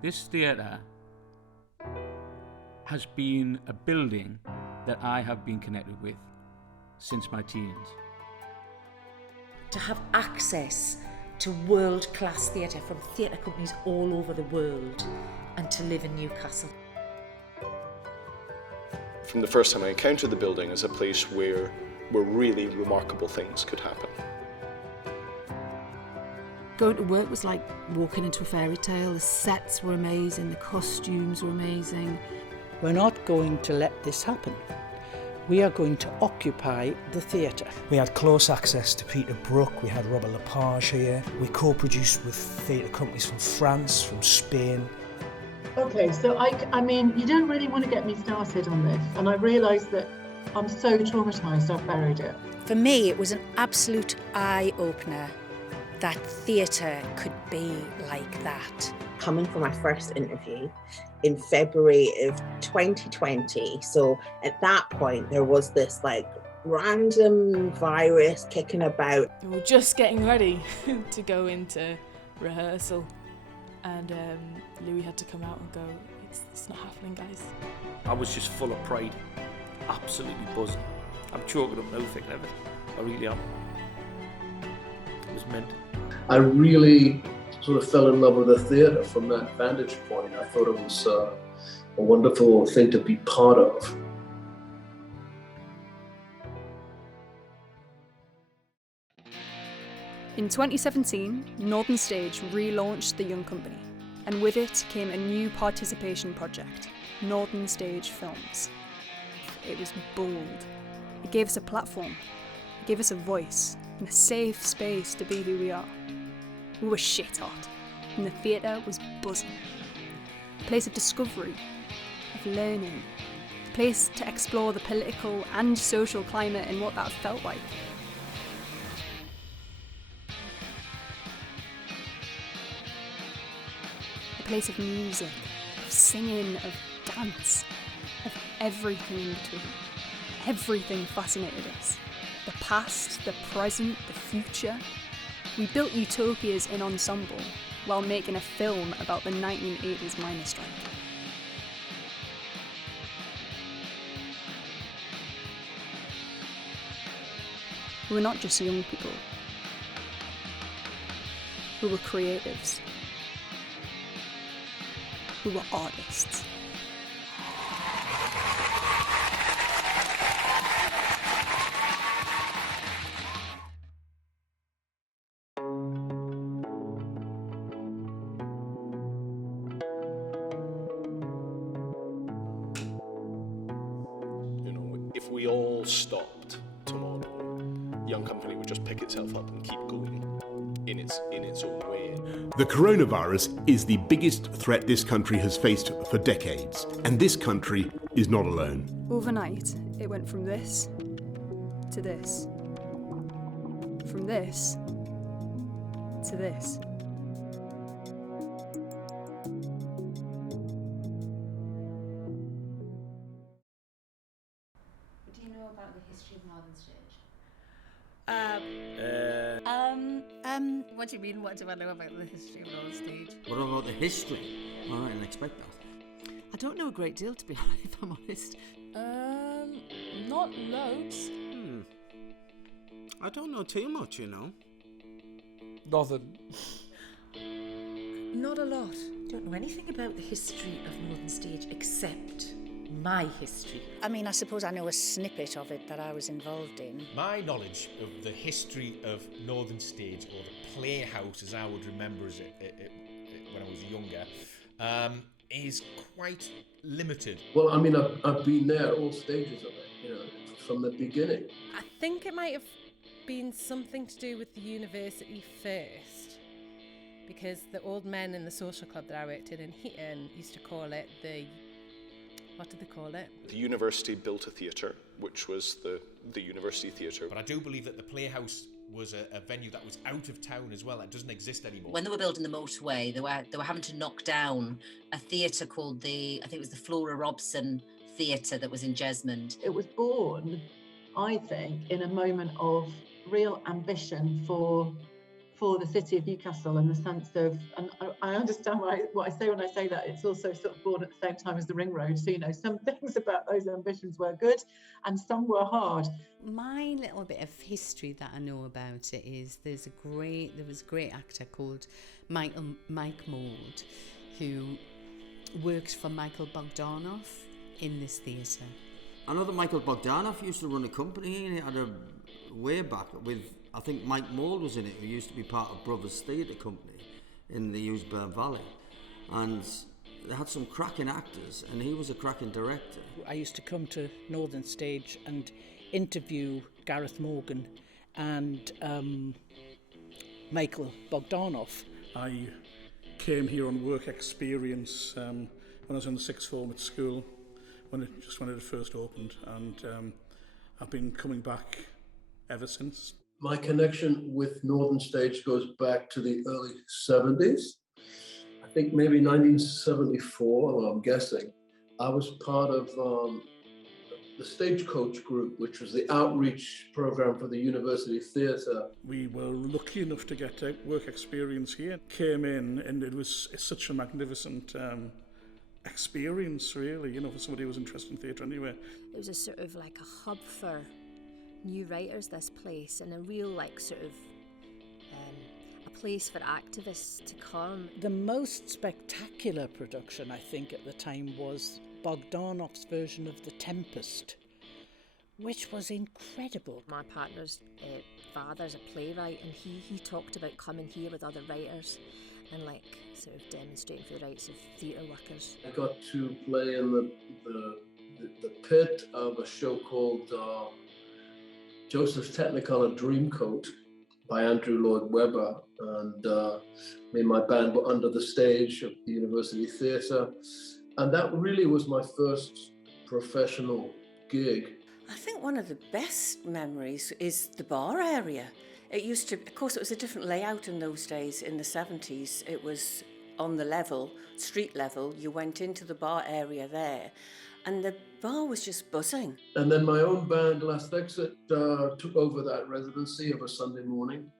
This theatre has been a building that I have been connected with since my teens. To have access to world-class theatre from theatre companies all over the world and to live in Newcastle. From the first time I encountered the building as a place where really remarkable things could happen. Going to work was like walking into a fairy tale. The sets were amazing, the costumes were amazing. We're not going to let this happen. We are going to occupy the theatre. We had close access to Peter Brook, we had Robert Lepage here. We co-produced with theatre companies from France, from Spain. Okay, so I mean, you don't really want to get me started on this, and I realise that I'm so traumatised I've buried it. For me, it was an absolute eye-opener that theatre could be like that. Coming for my first interview in February of 2020. So at that point, there was this like random virus kicking about. We were just getting ready to go into rehearsal, and Louis had to come out and go, it's not happening, guys. I was just full of pride, absolutely buzzing. I'm choking up now thinking of it. I really am. It was meant. I really sort of fell in love with the theatre from that vantage point. I thought it was a wonderful thing to be part of. In 2017, Northern Stage relaunched the Young Company, and with it came a new participation project, Northern Stage Films. It was bold. It gave us a platform, it gave us a voice, and a safe space to be who we are. We were shit hot, and the theatre was buzzing. A place of discovery, of learning, a place to explore the political and social climate and what that felt like. A place of music, of singing, of dance, of everything in between. Everything fascinated us. The past, the present, the future. We built utopias in ensemble while making a film about the 1980s miners' strike. We were not just young people. We were creatives. We were artists. If we all stopped tomorrow, Young Company would just pick itself up and keep going in its own way. The coronavirus is the biggest threat this country has faced for decades, and this country is not alone. Overnight, it went from this to this. From this to this. Do you know about the history of Northern Stage? What do you mean, what do I know about the history of Northern Stage? What about the history? Well, I didn't expect that. I don't know a great deal, to be honest, if I'm honest. Not loads. I don't know too much, you know. Nothing. Not a lot. Don't know anything about the history of Northern Stage except my history. I mean, I suppose I know a snippet of it that I was involved in. My knowledge of the history of Northern Stage, or the Playhouse as I would remember it when I was younger, is quite limited. Well, I mean, I've been there at all stages of it, you know, from the beginning. I think it might have been something to do with the university first, because the old men in the social club that I worked in Heaton used to call it the... What did they call it? The university built a theatre, which was the university theatre. But I do believe that the Playhouse was a venue that was out of town as well. That doesn't exist anymore. When they were building the motorway, they were having to knock down a theatre called I think it was the Flora Robson Theatre that was in Jesmond. It was born, I think, in a moment of real ambition for for the city of Newcastle, in the sense of, and I understand what I say when I say that, it's also sort of born at the same time as the ring road. So, you know, some things about those ambitions were good and some were hard. My little bit of history that I know about it is there was a great actor called Mike Mould, who worked for Michael Bogdanov in this theatre. I know that Michael Bogdanov used to run a company, and it had a way back with, I think Mike Mould was in it, who used to be part of Brothers Theatre Company in the Useburn Valley. And they had some cracking actors, and he was a cracking director. I used to come to Northern Stage and interview Gareth Morgan and Michael Bogdanov. I came here on work experience when I was in the sixth form at school, when it first opened, and I've been coming back ever since. My connection with Northern Stage goes back to the early 70s. I think maybe 1974, well, I'm guessing. I was part of the Stagecoach Group, which was the outreach program for the University Theatre. We were lucky enough to get work experience here. Came in, and it was such a magnificent experience, really, you know, for somebody who was interested in theatre anyway. It was a sort of like a hub for new writers, this place, and a real like sort of a place for activists to come. The most spectacular production, I think, at the time was Bogdanov's version of The Tempest, which was incredible. My partner's father's a playwright, and he talked about coming here with other writers and like sort of demonstrating for the rights of theatre workers. I got to play in the pit of a show called Joseph's Technicolor Dreamcoat by Andrew Lloyd Webber, and me and my band were under the stage of the University Theatre, and that really was my first professional gig. I think one of the best memories is the bar area. It used to, of course, it was a different layout in those days. In the 70s, it was on the level, street level. You went into the bar area there, and the bar was just buzzing. And then my own band, Last Exit, took over that residency of a Sunday morning.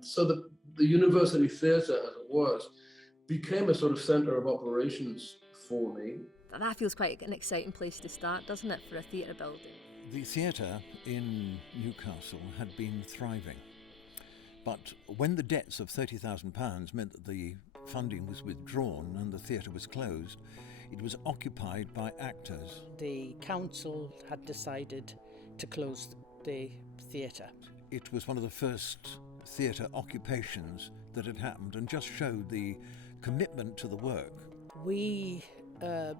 So the University Theatre, as it was, became a sort of centre of operations for me. That feels quite an exciting place to start, doesn't it, for a theatre building? The theatre in Newcastle had been thriving. But when the debts of £30,000 meant that the funding was withdrawn and the theatre was closed, it was occupied by actors. The council had decided to close the theatre. It was one of the first theatre occupations that had happened and just showed the commitment to the work. We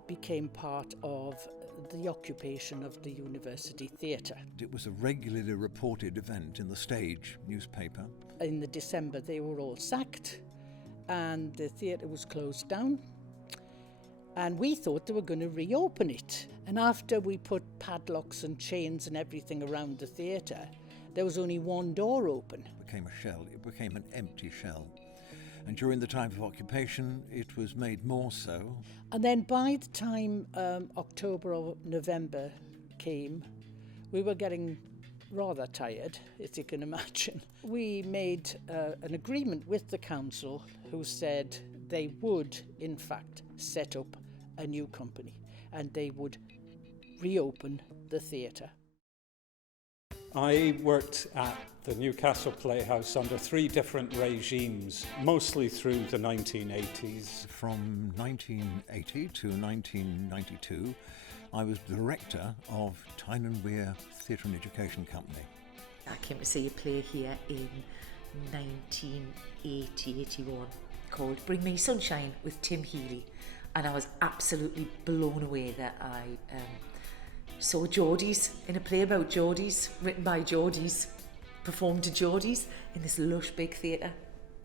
became part of the occupation of the University Theatre. It was a regularly reported event in the Stage newspaper. In the December they were all sacked and the theatre was closed down, and we thought they were going to reopen it. And after we put padlocks and chains and everything around the theatre, there was only one door open. It became a shell, it became an empty shell. And during the time of occupation, it was made more so. And then by the time October or November came, we were getting rather tired, as you can imagine. We made an agreement with the council, who said they would, in fact, set up a new company and they would reopen the theatre. I worked at the Newcastle Playhouse under 3 different regimes, mostly through the 1980s. From 1980 to 1992, I was director of Tyne and Weir Theatre and Education Company. I came to see a play here in 1980-81 called Bring Me Sunshine with Tim Healy, and I was absolutely blown away that I saw Geordies in a play about Geordies, written by Geordies, performed to Geordies in this lush big theatre.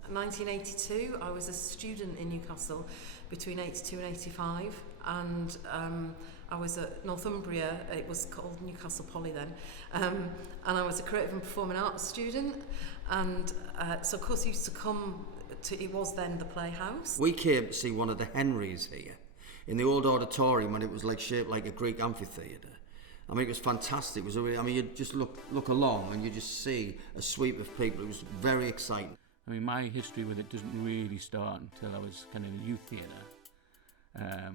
In 1982, I was a student in Newcastle between 82 and 85, and I was at Northumbria. It was called Newcastle Poly then, and I was a creative and performing arts student, and so of course I used to come to, it was then the Playhouse. We came to see one of the Henrys here in the old auditorium, and it was like shaped like a Greek amphitheatre. I mean, it was fantastic. It was you just look along and you just see a sweep of people. It was very exciting. I mean, my history with it doesn't really start until I was kind of in youth theatre.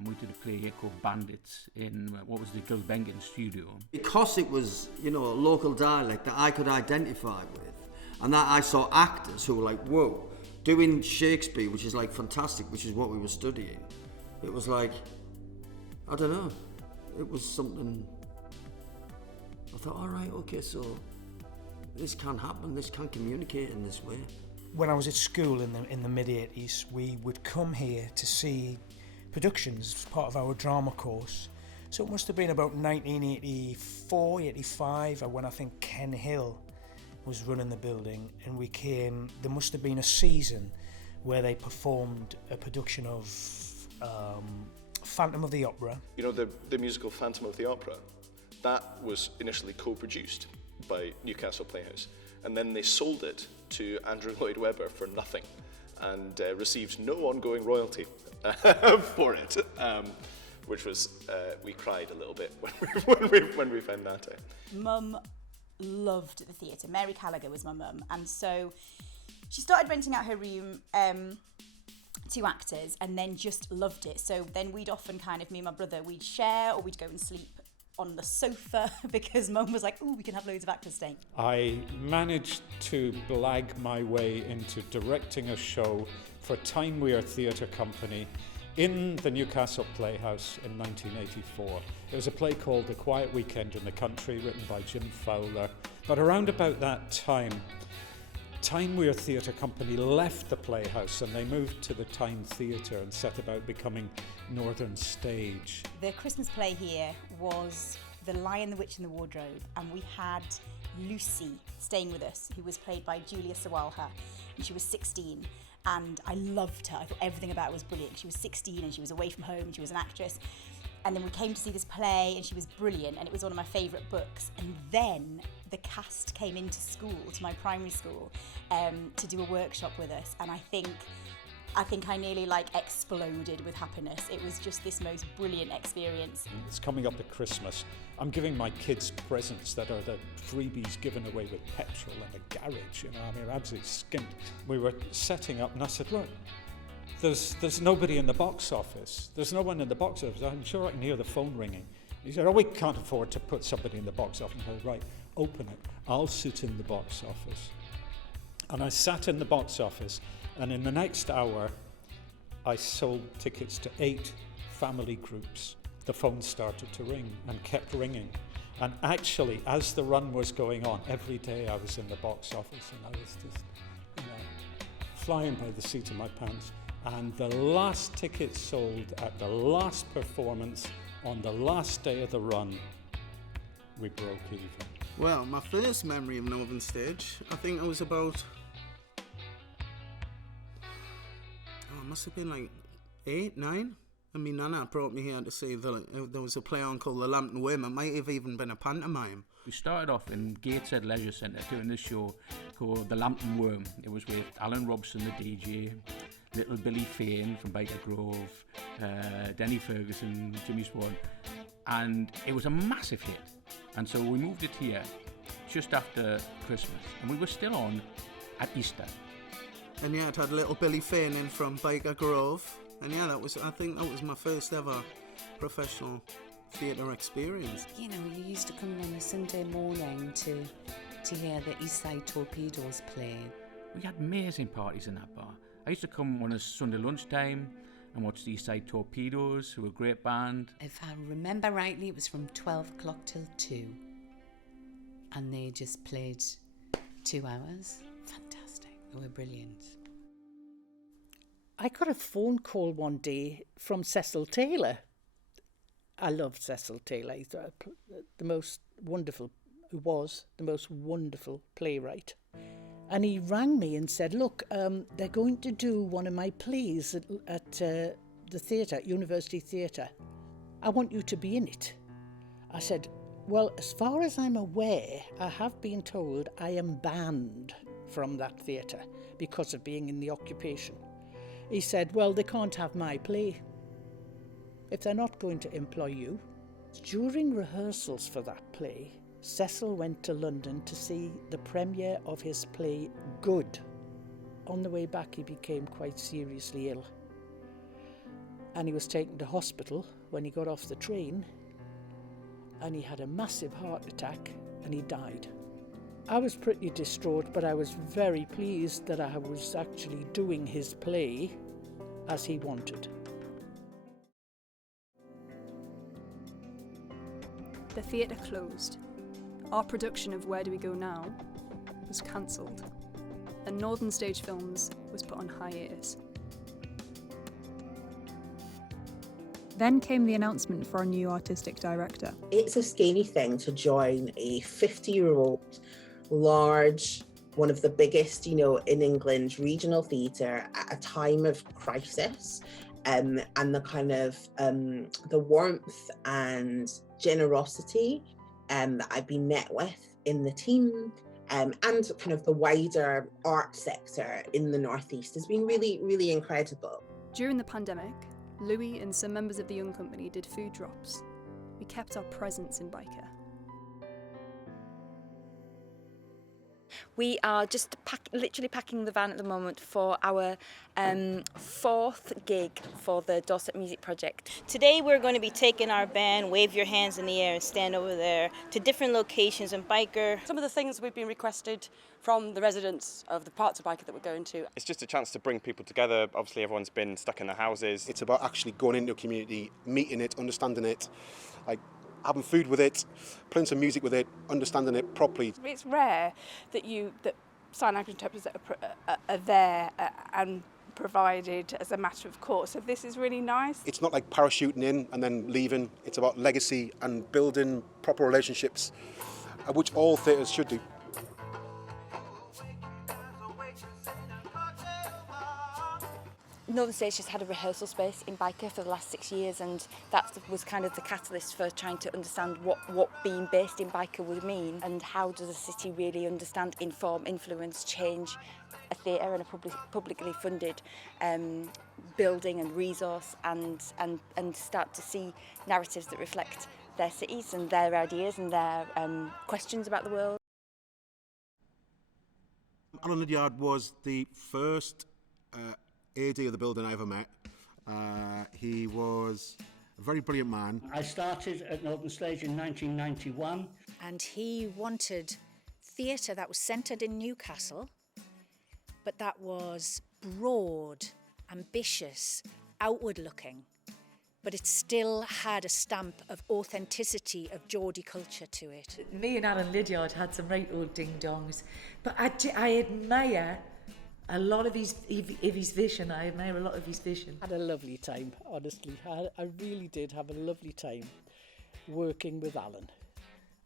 We did a play here called Bandits in what was the Gulbenkian studio. Because it was, you know, a local dialect that I could identify with, and that I saw actors who were like, whoa, doing Shakespeare, which is like fantastic, which is what we were studying. It was like, I don't know, it was something, I thought, all right, okay, so this can happen, this can communicate in this way. When I was at school in the mid-80s, we would come here to see productions as part of our drama course. So it must have been about 1984, 85, when I think Ken Hill was running the building, and we came, there must have been a season where they performed a production of Phantom of the Opera. You know, the musical Phantom of the Opera, that was initially co-produced by Newcastle Playhouse, and then they sold it to Andrew Lloyd Webber for nothing and received no ongoing royalty for it, which was, we cried a little bit when we found that out. Mum loved the theatre. Mary Gallagher was my mum, and so she started renting out her room to actors and then just loved it. So then we'd often kind of, me and my brother, we'd share, or we'd go and sleep on the sofa because Mum was like, oh, we can have loads of actors staying. I managed to blag my way into directing a show for Time Weir Theatre Company in the Newcastle Playhouse in 1984. It was a play called The Quiet Weekend in the Country, written by Jim Fowler. But around about that time, Time Weir Theatre Company left the Playhouse and they moved to the Time Theatre and set about becoming Northern Stage. The Christmas play here was The Lion, the Witch and the Wardrobe, and we had Lucy staying with us, who was played by Julia Sawalha, and she was 16. And I loved her. I thought everything about her was brilliant. She was 16 and she was away from home and she was an actress. And then we came to see this play and she was brilliant, and it was one of my favourite books. And then the cast came into school, to my primary school, to do a workshop with us. And I think I nearly exploded with happiness. It was just this most brilliant experience. It's coming up at Christmas. I'm giving my kids presents that are the freebies given away with petrol in a garage. You know, I mean, absolutely skint. We were setting up, and I said, look, there's nobody in the box office. There's no one in the box office. I'm sure I can hear the phone ringing. He said, oh, we can't afford to put somebody in the box office. I said, right, open it. I'll sit in the box office. And I sat in the box office, and in the next hour, I sold tickets to 8 family groups. The phone started to ring and kept ringing. And actually, as the run was going on, every day I was in the box office, and I was just, you know, flying by the seat of my pants. And the last ticket sold at the last performance on the last day of the run, we broke even. Well, my first memory of Northern Stage, I think I was about, it must have been like 8, 9. I mean, Nana brought me here to see there was a play on called The Lambton Worm. It might have even been a pantomime. We started off in Gateshead Leisure Centre doing this show called The Lambton Worm. It was with Alan Robson, the DJ, Little Billy Fane from Baker Grove, Denny Ferguson, Jimmy Swan, and it was a massive hit. And so we moved it here just after Christmas, and we were still on at Easter. And yeah, it had Little Billy Fane in from Baker Grove, and yeah, I think that was my first ever professional theatre experience. You know, you used to come on a Sunday morning to hear the East Side Torpedoes play. We had amazing parties in that bar. I used to come on a Sunday lunchtime and watch the East Side Torpedoes, who were a great band. If I remember rightly, it was from 12 o'clock till 2. And they just played 2 hours. Fantastic. They were brilliant. I got a phone call one day from Cecil Taylor. I loved Cecil Taylor. He's the most wonderful playwright. And he rang me and said, look, they're going to do one of my plays at the theatre, University Theatre. I want you to be in it. I said, well, as far as I'm aware, I have been told I am banned from that theatre because of being in the occupation. He said, well, they can't have my play if they're not going to employ you. During rehearsals for that play, Cecil went to London to see the premiere of his play Good. on the way back he became quite seriously ill. And he was taken to hospital when he got off the train, and he had a massive heart attack and he died. I was pretty distraught, but I was very pleased that I was actually doing his play as he wanted. The theatre closed. Our production of Where Do We Go Now was cancelled, and Northern Stage Films was put on hiatus. Then came the announcement for our new artistic director. It's a scary thing to join a 50-year-old, large, one of the biggest, in England, regional theatre at a time of crisis, and the kind of the warmth and generosity that I've been met with in the team, and kind of the wider art sector in the Northeast has been really, really incredible. During the pandemic, Louis and some members of the Young Company did food drops. We kept our presence in Byker. We are just literally packing the van at the moment for our fourth gig for the Dorset Music Project. Today we're going to be taking our band, wave your hands in the air and stand over there, to different locations in Byker. Some of the things we've been requested from the residents of the parts of Byker that we're going to. It's just a chance to bring people together. Obviously everyone's been stuck in their houses. It's about actually going into a community, meeting it, understanding it, having food with it, playing some music with it, understanding it properly. It's rare that sign language interpreters are there and provided as a matter of course. So this is really nice. It's not like parachuting in and then leaving. It's about legacy and building proper relationships, which all theatres should do. Northern Stage has had a rehearsal space in Byker for the last 6 years, and that was kind of the catalyst for trying to understand what being based in Byker would mean, and how does a city really understand, inform, influence, change a theatre and a publicly funded building and resource, and start to see narratives that reflect their cities and their ideas and their questions about the world. Alan Lidyard was the first AD of the building I ever met. He was a very brilliant man. I started at Northern Stage in 1991. And he wanted theatre that was centred in Newcastle, but that was broad, ambitious, outward looking, but it still had a stamp of authenticity, of Geordie culture to it. Me and Alan Lidyard had some right old ding-dongs, but I admire a lot of his vision. I admire a lot of his vision. Had a lovely time, honestly. I really did have a lovely time working with Alan.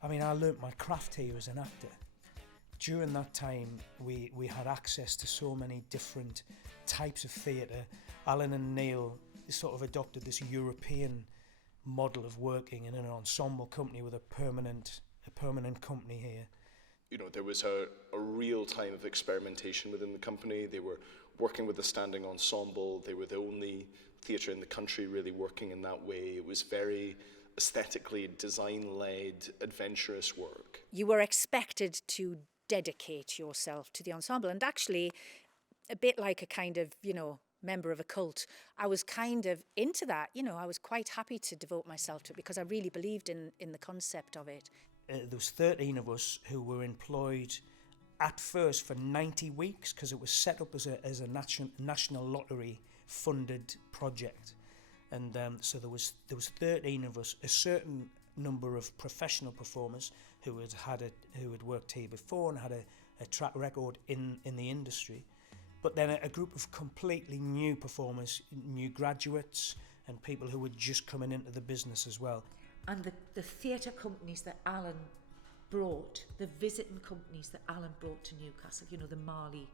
I mean, I learnt my craft here as an actor. During that time, we had access to so many different types of theatre. Alan and Neil sort of adopted this European model of working in an ensemble company with a permanent company here. There was a real time of experimentation within the company. They were working with a standing ensemble. They were the only theatre in the country really working in that way. It was very aesthetically design-led, adventurous work. You were expected to dedicate yourself to the ensemble, and actually, a bit like a kind of, member of a cult, I was kind of into that. I was quite happy to devote myself to it because I really believed in the concept of it. There was 13 of us who were employed at first for 90 weeks because it was set up as a national lottery funded project, and so there was 13 of us, a certain number of professional performers who had worked here before and had a track record in the industry, but then a group of completely new performers, new graduates, and people who were just coming into the business as well. And the theatre companies that Alan brought, the visiting companies that Alan brought to Newcastle, the Marley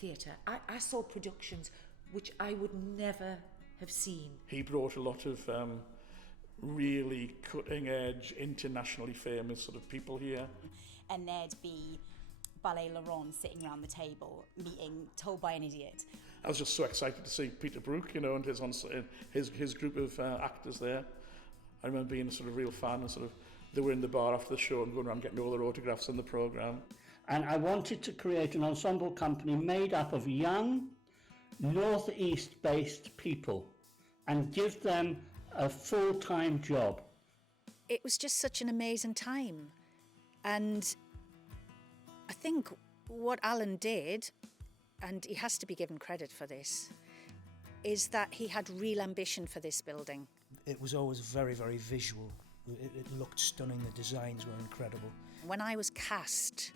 Theatre, I saw productions which I would never have seen. He brought a lot of really cutting-edge, internationally famous sort of people here. And there'd be Ballet Laurent sitting around the table, told by an idiot. I was just so excited to see Peter Brook, and his group of actors there. I remember being a sort of real fan, and they were in the bar after the show and going around getting all their autographs in the programme. And I wanted to create an ensemble company made up of young, northeast-based people and give them a full-time job. It was just such an amazing time. And I think what Alan did, and he has to be given credit for this, is that he had real ambition for this building. It was always very, very visual. It looked stunning, the designs were incredible. When I was cast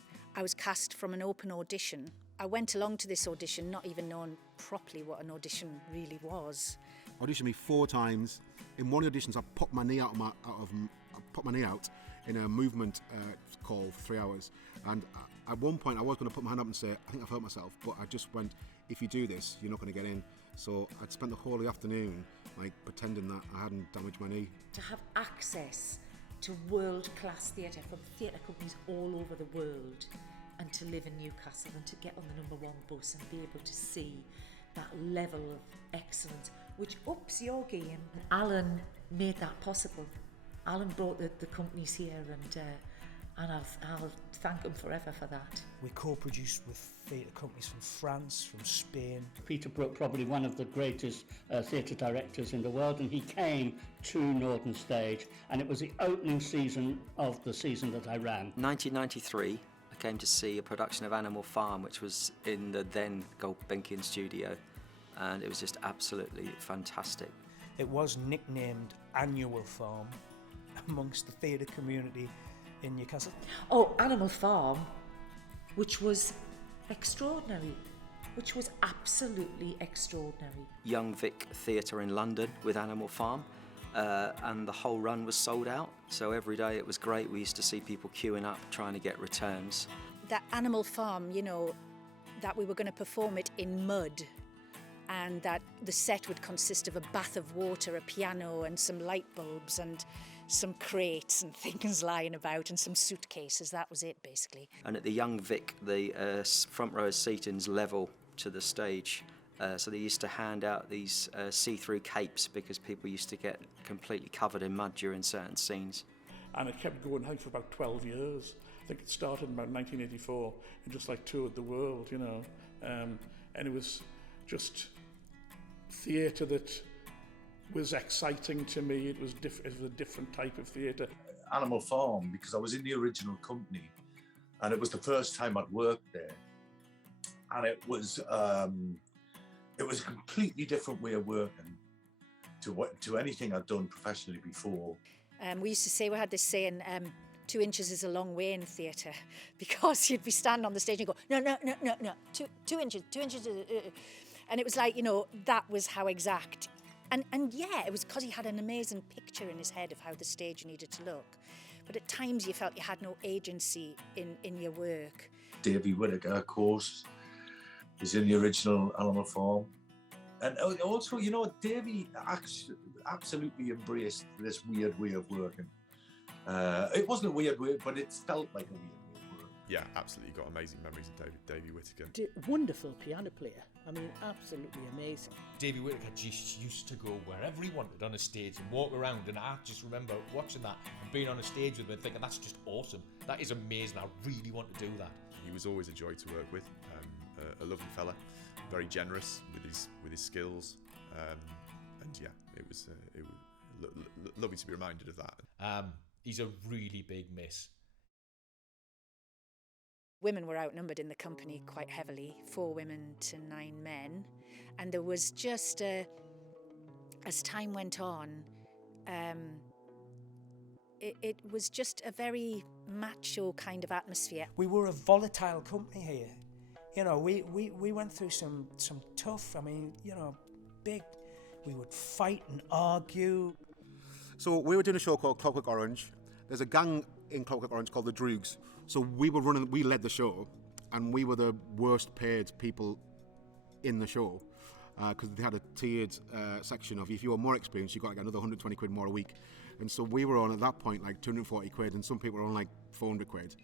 from an open audition. I went along to this audition not even knowing properly what an audition really was. Auditioned me 4 times. In one of the auditions, I popped my knee out in a movement call for 3 hours. And at one point, I was going to put my hand up and say, I think I've hurt myself. But I just went, if you do this, you're not going to get in. So I'd spent the whole of the afternoon pretending that I hadn't damaged my knee. To have access to world-class theatre from theatre companies all over the world, and to live in Newcastle and to get on the #1 bus and be able to see that level of excellence, which ups your game. Alan made that possible. Alan brought the companies here, and I'll thank him forever for that. We co-produced with theatre companies from France, from Spain. Peter Brook, probably one of the greatest theatre directors in the world, and he came to Northern Stage, and it was the opening season of the season that I ran. 1993, I came to see a production of Animal Farm, which was in the then Gulbenkian studio, and it was just absolutely fantastic. It was nicknamed Annual Farm amongst the theatre community in Newcastle. Oh, Animal Farm, which was extraordinary, which was absolutely extraordinary. Young Vic Theatre in London with Animal Farm, and the whole run was sold out. So every day it was great. We used to see people queuing up trying to get returns. That Animal Farm, that we were going to perform it in mud, and that the set would consist of a bath of water, a piano and some light bulbs and some crates and things lying about and some suitcases. That was it, basically. And at the Young Vic, the front row seating's level to the stage. So they used to hand out these see-through capes because people used to get completely covered in mud during certain scenes. And it kept going, I think, for about 12 years. I think it started in about 1984 and just toured the world, and it was just theatre that was exciting to me. It was a different type of theatre. Animal Farm, because I was in the original company, and it was the first time I'd worked there, and it was a completely different way of working to anything I'd done professionally before. We used to say, we had this saying, 2 inches is a long way in theatre, because you'd be standing on the stage and go, no, 2 inches, and it was that was how exact. And yeah, it was because he had an amazing picture in his head of how the stage needed to look. But at times you felt you had no agency in your work. Davy Whittaker, of course, is in the original Animal Farm. And also, Davy absolutely embraced this weird way of working. It wasn't a weird way, but it felt like a weird way of working. Yeah, absolutely. Got amazing memories of Davy Whittaker. Wonderful piano player. I mean, absolutely amazing. Davy Whittaker just used to go wherever he wanted on a stage and walk around, and I just remember watching that and being on a stage with him and thinking, that's just awesome. That is amazing. I really want to do that. He was always a joy to work with. A lovely fella, very generous with his skills, and yeah, it was lovely to be reminded of that. He's a really big miss. Women were outnumbered in the company quite heavily, 4 women to 9 men. And there was just, as time went on, it was just a very macho kind of atmosphere. We were a volatile company here. We went through some tough, big, we would fight and argue. So we were doing a show called Clockwork Orange. There's a gang in Clockwork Orange called the Droogs. So we led the show, and we were the worst paid people in the show because they had a tiered section of, if you were more experienced, you got another 120 quid more a week. And so we were on at that point 240 quid, and some people were on 400 quid.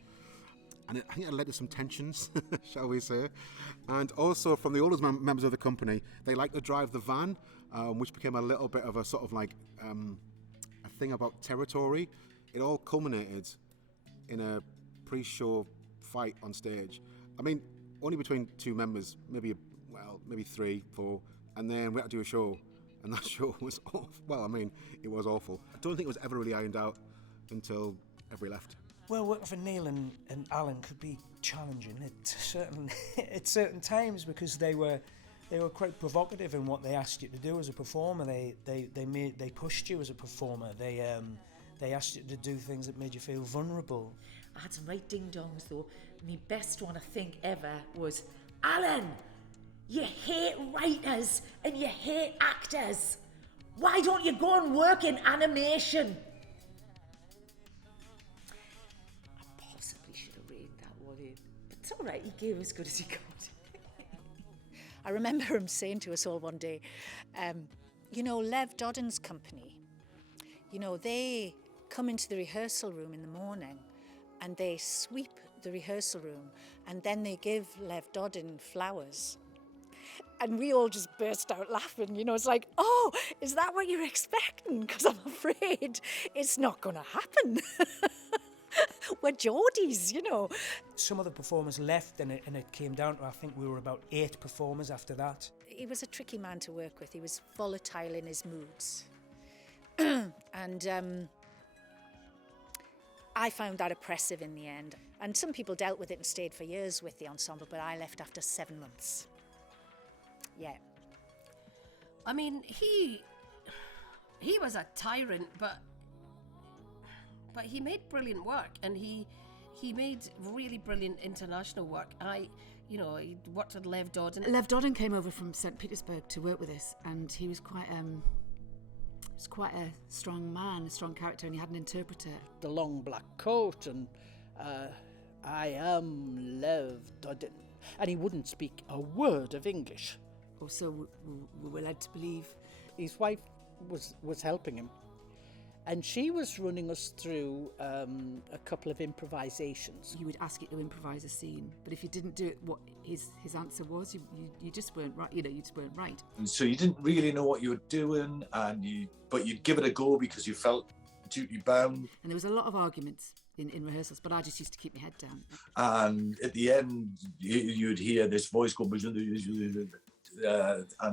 And I think it led to some tensions, shall we say. And also from the oldest members of the company, they liked to drive the van, which became a little bit of a sort of a thing about territory. It all culminated in a pre-show fight on stage. I mean, only between two members, maybe three, four, and then we had to do a show, and that show was awful. Well, I mean, it was awful. I don't think it was ever really ironed out until everybody left. Well, working for Neil and Alan could be challenging at certain times, because they were quite provocative in what they asked you to do as a performer. They pushed you as a performer. They asked you to do things that made you feel vulnerable. I had some right ding-dongs though. My best one I think ever was, Alan, you hate writers and you hate actors. Why don't you go and work in animation? I possibly should have reined that one in, but it's all right, he gave as good as he got. I remember him saying to us all one day, Lev Dodden's company, they come into the rehearsal room in the morning and they sweep the rehearsal room and then they give Lev Dodden flowers. And we all just burst out laughing, it's like, oh, is that what you're expecting? Because I'm afraid it's not going to happen. We're Geordies, Some of the performers left and it came down to, I think we were about 8 performers after that. He was a tricky man to work with. He was volatile in his moods. And I found that oppressive in the end. And some people dealt with it and stayed for years with the ensemble, but I left after 7 months. Yeah. I mean, he was a tyrant, but he made brilliant work, and he made really brilliant international work. He worked with Lev Dodden. Lev Dodden came over from St. Petersburg to work with us, and he was quite a strong man, a strong character, and he had an interpreter. The long black coat and I am Lev Dodden. And he wouldn't speak a word of English. Or so we were led to believe. His wife was helping him. And she was running us through a couple of improvisations. He would ask you to improvise a scene, but if you didn't do it, what his answer was, you just weren't right. You just weren't right. And so you didn't really know what you were doing, but you'd give it a go because you felt duty bound. And there was a lot of arguments in rehearsals, but I just used to keep my head down. And at the end, you'd hear this voice go, and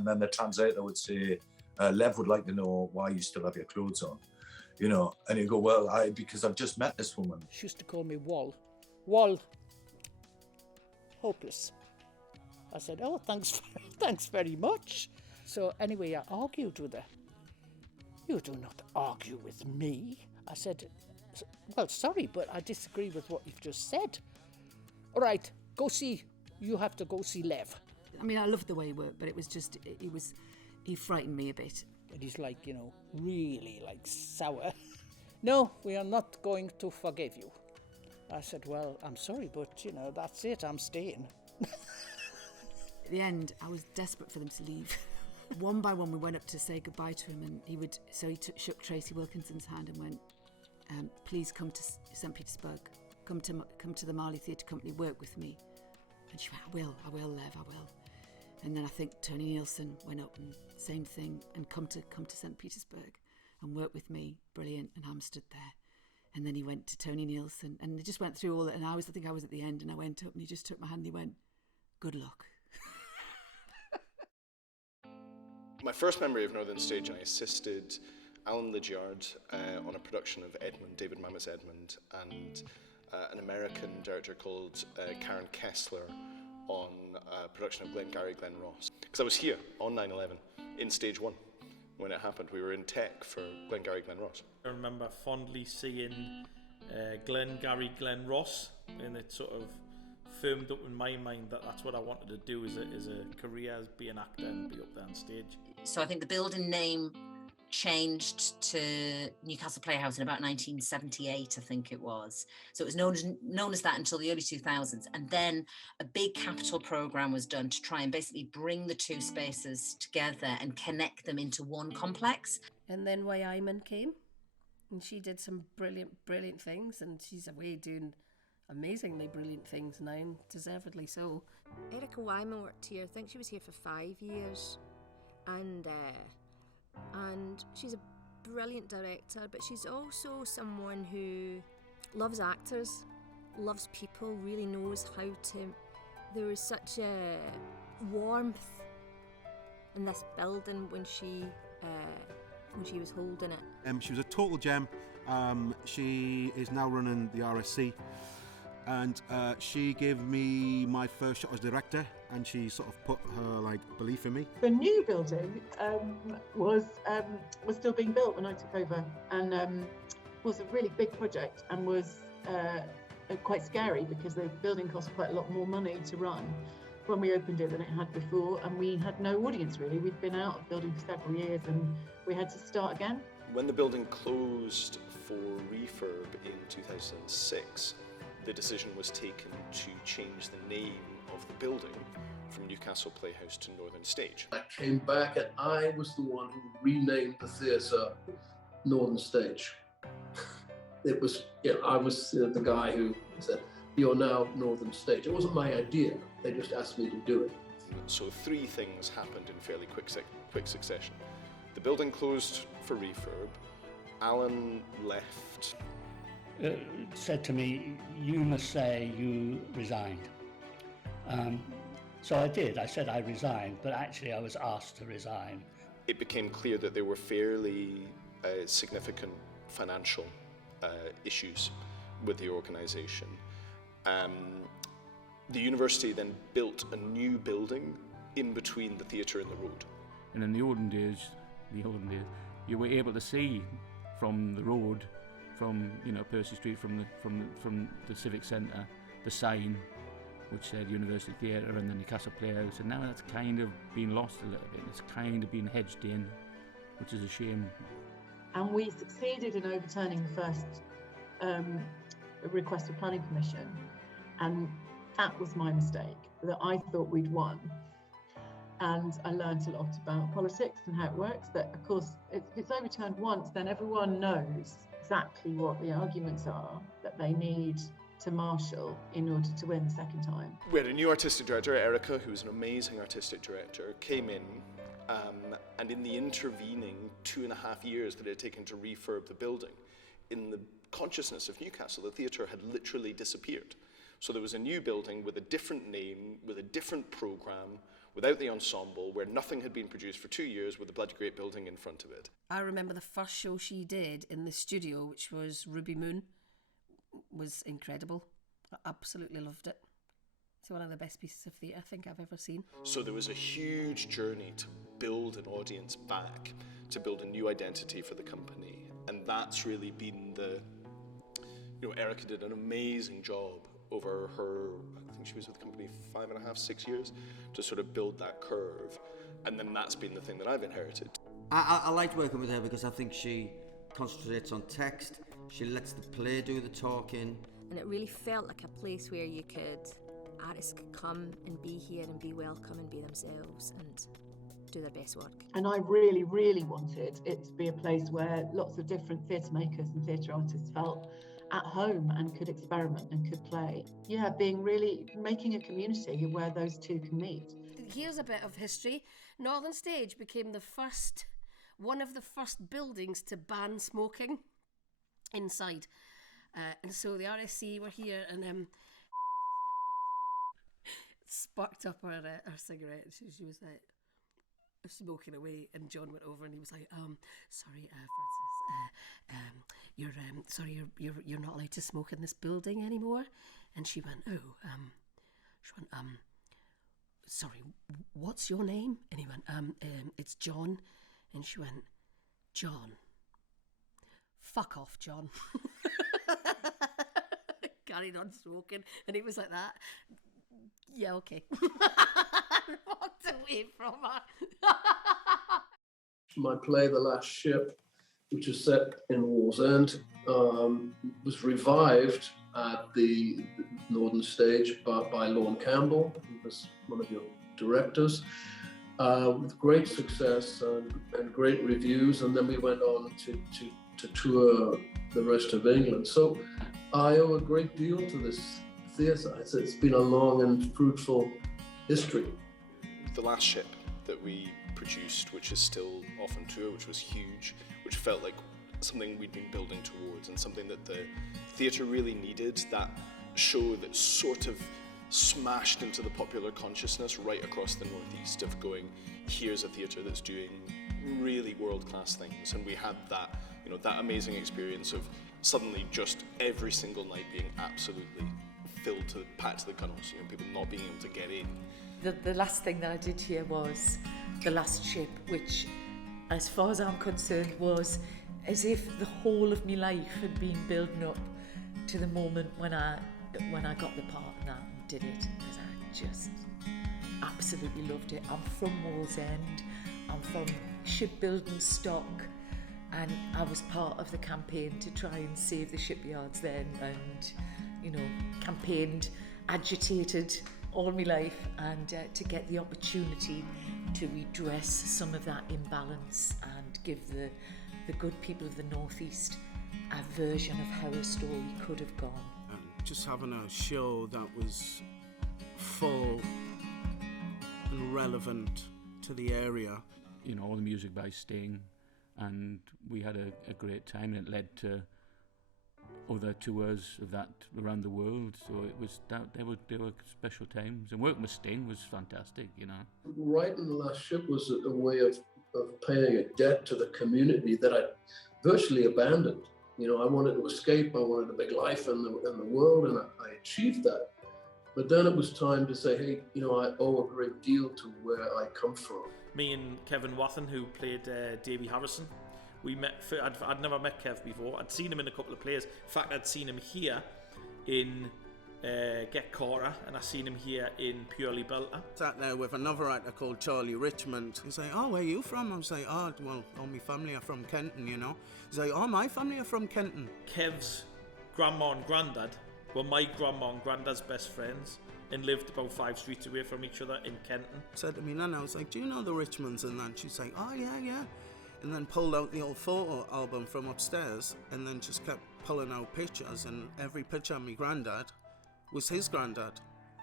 then the translator would say, Lev would like to know why you still have your clothes on. And you go, well, because I've just met this woman. She used to call me Wall. Wall. Hopeless. I said, oh, thanks very much. So anyway, I argued with her. You do not argue with me. I said, well, sorry, but I disagree with what you've just said. All right, you have to go see Lev. I mean, I loved the way he worked, but it was just, he frightened me a bit. And he's like, really sour. No, we are not going to forgive you. I said, well, I'm sorry, but, that's it, I'm staying. At the end, I was desperate for them to leave. One by one, we went up to say goodbye to him, and he shook Tracy Wilkinson's hand and went, please come to St. Petersburg, come to the Marley Theatre Company, work with me. And she went, I will, Lev, I will. And then I think Tony Nielsen went up and same thing, and come to St. Petersburg and work with me, brilliant, and I'm stood there. And then he went to Tony Nielsen, and they just went through all that, and I think I was at the end, and I went up and he just took my hand and he went, good luck. My first memory of Northern Stage, I assisted Alan Lidyard on a production of Edmund, David Mamet's Edmund, and an American director called Karen Kessler on a production of Glengarry Glen Ross. Because I was here on 9/11 in Stage 1 when it happened. We were in tech for Glengarry Glen Ross. I remember fondly seeing Glengarry Glen Ross, and it sort of firmed up in my mind that that's what I wanted to do as a career, as be an actor and be up there on stage. So I think the building name changed to Newcastle Playhouse in about 1978, I think it was. So it was known as that until the early 2000s. And then a big capital programme was done to try and basically bring the two spaces together and connect them into one complex. And then Wyman came, and she did some brilliant things, and she's away doing amazingly brilliant things now, and deservedly so. Erica Wyman worked here. I think she was here for 5 years, and she's a brilliant director, but she's also someone who loves actors, loves people, really knows how to... There was such a warmth in this building when she was holding it. She was a total gem. She is now running the RSC, and she gave me my first shot as director, and she sort of put her belief in me. The new building was still being built when I took over, and was a really big project, and was quite scary because the building cost quite a lot more money to run when we opened it than it had before, and we had no audience really. We'd been out of building for several years and we had to start again. When the building closed for refurb in 2006, the decision was taken to change the name of the building from Newcastle Playhouse to Northern Stage. I came back and I was the one who renamed the theatre Northern Stage. It was, I was the guy who said, "You're now Northern Stage." It wasn't my idea, they just asked me to do it. So 3 things happened in fairly quick succession. The building closed for refurb, Alan left. Said to me, "You must say you resigned." So I did. I said I resigned, but actually I was asked to resign. It became clear that there were fairly significant financial issues with the organisation. The university then built a new building in between the theatre and the road. And in the olden days, you were able to see from the road, from Percy Street, from the Civic Centre, the sign which said University Theatre and the Newcastle Playhouse, and now that's kind of been lost a little bit. It's kind of been hedged in, which is a shame. And we succeeded in overturning the first request for planning permission, and that was my mistake, that I thought we'd won. And I learned a lot about politics and how it works, that of course if it's overturned once, then everyone knows exactly what the arguments are that they need to marshal in order to win the second time. We had a new artistic director, Erica, who was an amazing artistic director, came in, and in the intervening 2.5 years that it had taken to refurb the building, in the consciousness of Newcastle, the theatre had literally disappeared. So there was a new building with a different name, with a different programme, without the ensemble, where nothing had been produced for 2 years, with a bloody great building in front of it. I remember the first show she did in the studio, which was Ruby Moon, was incredible. I absolutely loved it. It's one of the best pieces of theatre I think I've ever seen. So there was a huge journey to build an audience back, to build a new identity for the company. And that's really been Erica did an amazing job over her, I think she was with the company 5.5, 6 years, to sort of build that curve. And then that's been the thing that I've inherited. I liked working with her because I think she concentrates on text, she lets the play do the talking. And it really felt like a place where artists could come and be here and be welcome and be themselves and do their best work. And I really, really wanted it to be a place where lots of different theatre makers and theatre artists felt at home and could experiment and could play. Yeah, making a community where those two can meet. Here's a bit of history. Northern Stage became one of the first buildings to ban smoking inside. And so the RSC were here and sparked up her cigarette. She was like smoking away, and John went over and he was like, sorry, Frances, you're not allowed to smoke in this building anymore. And she went, sorry, what's your name? And he went, it's John. And she went, John. Fuck off, John. Carried on smoking, and he was like that. Yeah, okay. Walked away from her. My play, The Last Ship, which was set in Wall's End, was revived at the Northern Stage by Lorne Campbell, who was one of your directors, with great success and great reviews, and then we went on to tour the rest of England. So I owe a great deal to this theatre. It's been a long and fruitful history. The Last Ship that we produced, which is still off on tour, which was huge, which felt like something we'd been building towards and something that the theatre really needed, that show that sort of smashed into the popular consciousness right across the northeast of going, here's a theatre that's doing really world-class things. And we had that, you know, that amazing experience of suddenly just every single night being absolutely filled to packed to the gunnels, you know, people not being able to get in. The last thing that I did here was The Last Ship, which, as far as I'm concerned, was as if the whole of my life had been building up to the moment when I got the part and did it, because I just absolutely loved it. I'm from Wallsend, I'm from shipbuilding stock, and I was part of the campaign to try and save the shipyards then, and, you know, campaigned, agitated all my life, and to get the opportunity to redress some of that imbalance and give the good people of the Northeast a version of how a story could have gone. And just having a show that was full and relevant to the area. You know, all the music by Sting, and we had a great time, and it led to other tours of that around the world. So it was that they were special times, and working with Sting was fantastic. You know, Writing The Last Ship was a way of paying a debt to the community that I virtually abandoned. You know, I wanted to escape. I wanted a big life in the world, and I achieved that. But then it was time to say, hey, you know, I owe a great deal to where I come from. Me and Kevin Wathen, who played Davy Harrison, we met. I'd never met Kev before. I'd seen him in a couple of plays. In fact, I'd seen him here in Get Carter, and I seen him here in Purely Belter. Sat there with another actor called Charlie Richmond. He's like, oh, where are you from? I was like, oh, well, all my family are from Kenton, you know. He's like, oh, my family are from Kenton. Kev's grandma and granddad were my grandma and granddad's best friends and lived about 5 streets away from each other in Kenton. Said to me, Nana, I was like, do you know the Richmonds? And then she's like, oh, yeah. And then pulled out the old photo album from upstairs, and then just kept pulling out pictures, and every picture of my granddad was his granddad,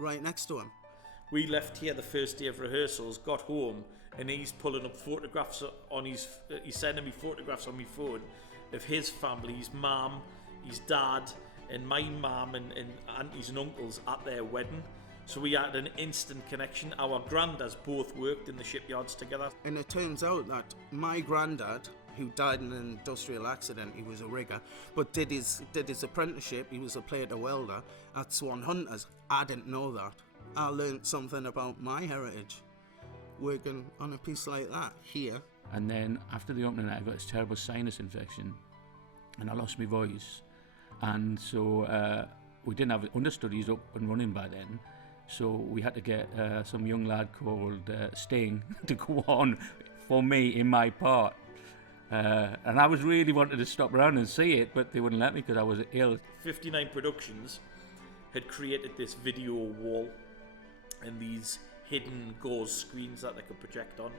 right next to him. We left here the first day of rehearsals, got home, and he's pulling up photographs on he's sending me photographs on my phone of his family, his mum, his dad, and my mum and aunties and uncles at their wedding. So we had an instant connection. Our granddads both worked in the shipyards together. And it turns out that my granddad, who died in an industrial accident, he was a rigger, but did his apprenticeship, he was a plater welder at Swan Hunters. I didn't know that. I learned something about my heritage working on a piece like that here. And then after the opening night, I got this terrible sinus infection, and I lost my voice. And so we didn't have understudies up and running by then. So we had to get some young lad called Sting to go on for me in my part. And I was really wanted to stop around and see it, but they wouldn't let me because I was ill. 59 Productions had created this video wall and these hidden gauze screens that they could project on.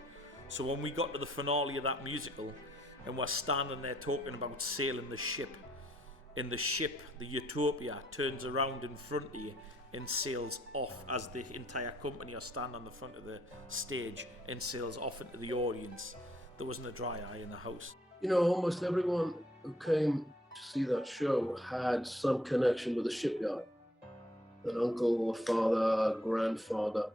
So when we got to the finale of that musical and we're standing there talking about sailing the ship, and the ship, the Utopia, turns around in front of you and sails off as the entire company are standing on the front of the stage and sails off into the audience. There wasn't a dry eye in the house. You know, almost everyone who came to see that show had some connection with the shipyard. An uncle, a father, a grandfather.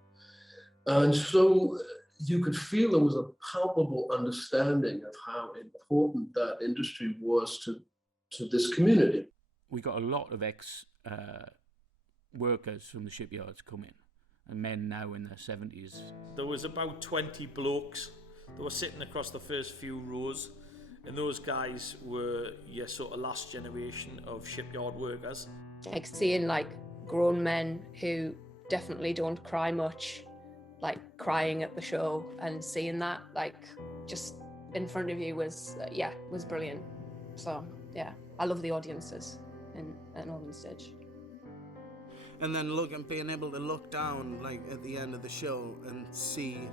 And so you could feel there was a palpable understanding of how important that industry was to this community. We got a lot of workers from the shipyards coming, and men now in their 70s. There was about 20 blokes that were sitting across the first few rows, and those guys were your sort of last generation of shipyard workers. Like seeing like grown men who definitely don't cry much, like crying at the show, and seeing that like just in front of you was brilliant. So yeah, I love the audiences at Northern Stage. And then being able to look down like at the end of the show and see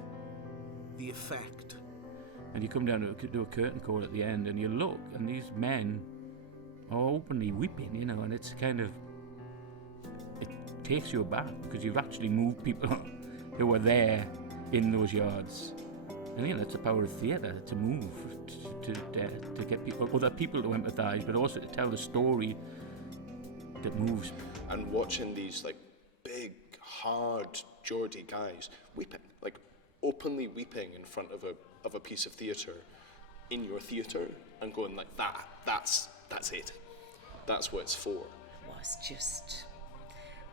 the effect. And you come down to do a curtain call at the end, and you look, and these men are openly weeping, you know, and it's kind of, it takes you aback because you've actually moved people who were there in those yards. And you know, it's the power of theatre to move, to get people, other people to empathise, but also to tell the story that moves. And watching these like big, hard Geordie guys weeping, like openly weeping in front of a piece of theatre in your theatre, and going like that's it. That's what it's for. Was just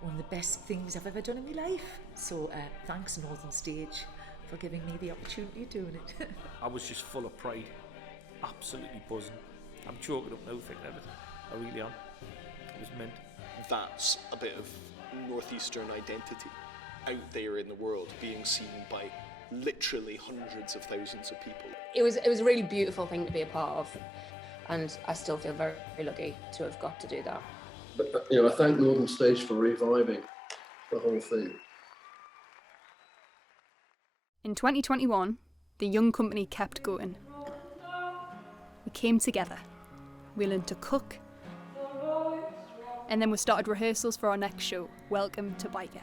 one of the best things I've ever done in my life. So thanks Northern Stage for giving me the opportunity of doing it. I was just full of pride, absolutely buzzing. I'm choking up now thinking of it. I really am. It was mint. That's a bit of Northeastern identity out there in the world, being seen by literally hundreds of thousands of people. It was a really beautiful thing to be a part of, and I still feel very, very lucky to have got to do that. But, I thank Northern Stage for reviving the whole thing. In 2021, the young company kept going. We came together. We learned to cook, and then we started rehearsals for our next show, Welcome to Biker.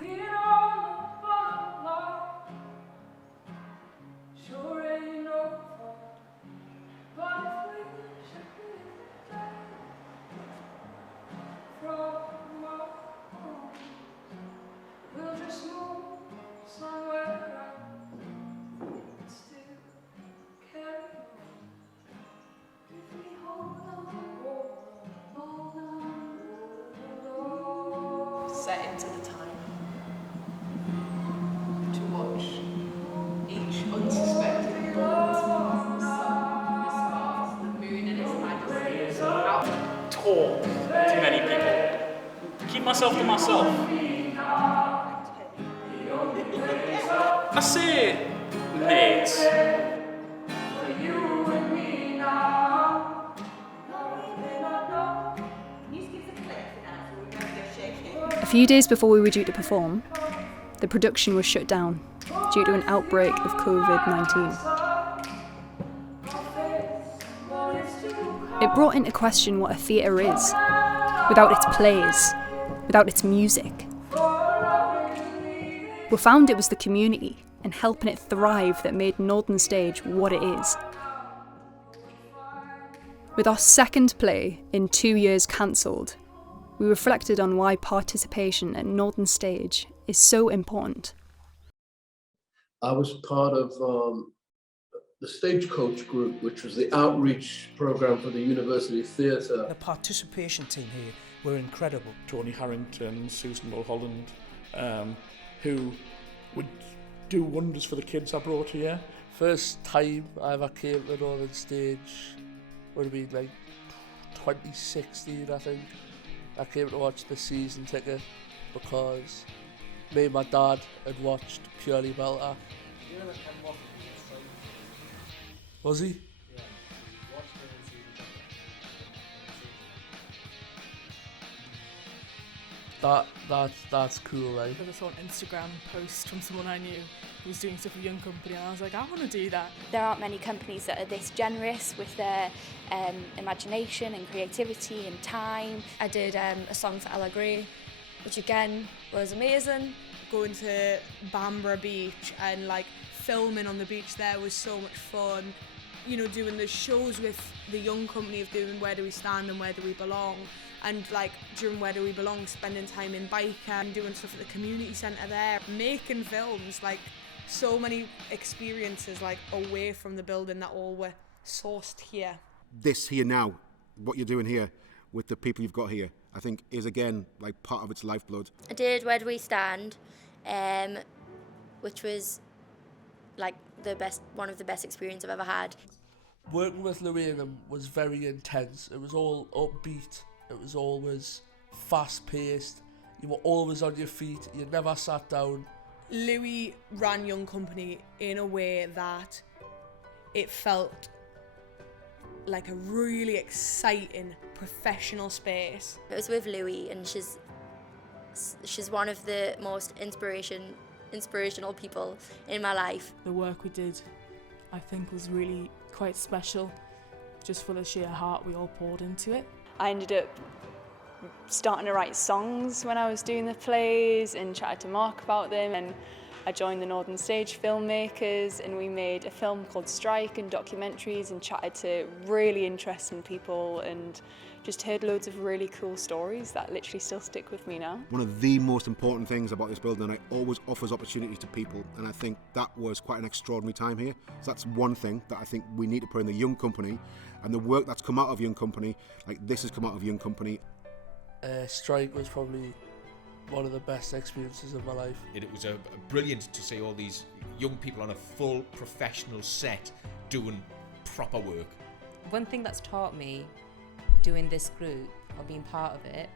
Set into the time to watch each unsuspecting moment of the sun, the stars, the moon and its majesty. Talk to many people. Keep myself to myself. I say, mates. A few days before we were due to perform, the production was shut down due to an outbreak of COVID-19. It brought into question what a theatre is, without its plays, without its music. We found it was the community and helping it thrive that made Northern Stage what it is. With our second play in 2 years cancelled, we reflected on why participation at Northern Stage is so important. I was part of the Stagecoach group, which was the outreach program for the University Theatre. The participation team here were incredible. Tony Harrington, Susan Mulholland, who would do wonders for the kids I brought here. First time I ever came to Northern Stage would have been like 2016, I think. I came to watch the season ticket because me and my dad had watched Purely Belter. Was he? That's cool, right? Because I saw an Instagram post from someone I knew who was doing stuff with Young Company, and I was like, I want to do that. There aren't many companies that are this generous with their imagination and creativity and time. I did a song for Ella Gray, which again was amazing. Going to Bamborough Beach and like filming on the beach there was so much fun. You know, doing the shows with the Young Company of doing Where Do We Stand and Where Do We Belong, and like during Where Do We Belong spending time in Biker and doing stuff at the community centre there, making films, like so many experiences like away from the building that all were sourced here. This here now, what you're doing here with the people you've got here, I think is again like part of its lifeblood. I did Where Do We Stand, which was like one of the best experiences I've ever had. Working with Louis and them was very intense. It was all upbeat. It was always fast-paced. You were always on your feet. You never sat down. Louis ran Young Company in a way that it felt like a really exciting professional space. It was with Louis, and she's one of the most inspirational people in my life. The work we did, I think, was really quite special, just for the sheer heart we all poured into it. I ended up starting to write songs when I was doing the plays and chatted to Mark about them, and I joined the Northern Stage filmmakers, and we made a film called Strike and documentaries, and chatted to really interesting people and just heard loads of really cool stories that literally still stick with me now. One of the most important things about this building, it always offers opportunity to people, and I think that was quite an extraordinary time here. So that's one thing that I think we need to put in the Young Company, and the work that's come out of Young Company, like this has come out of Young Company. Strike was probably one of the best experiences of my life. It was brilliant to see all these young people on a full professional set doing proper work. One thing that's taught me doing this group or being part of it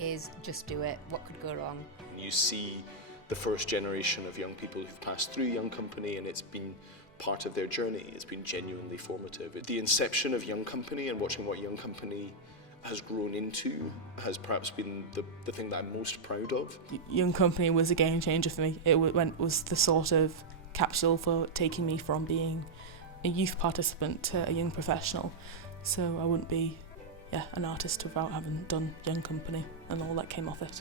is just do it. What could go wrong? You see the first generation of young people who've passed through Young Company, and it's been part of their journey. It's been genuinely formative. The inception of Young Company and watching what Young Company has grown into has perhaps been the thing that I'm most proud of. Young Company was a game changer for me. It was the sort of capsule for taking me from being a youth participant to a young professional. So I wouldn't be an artist without having done Young Company and all that came off it.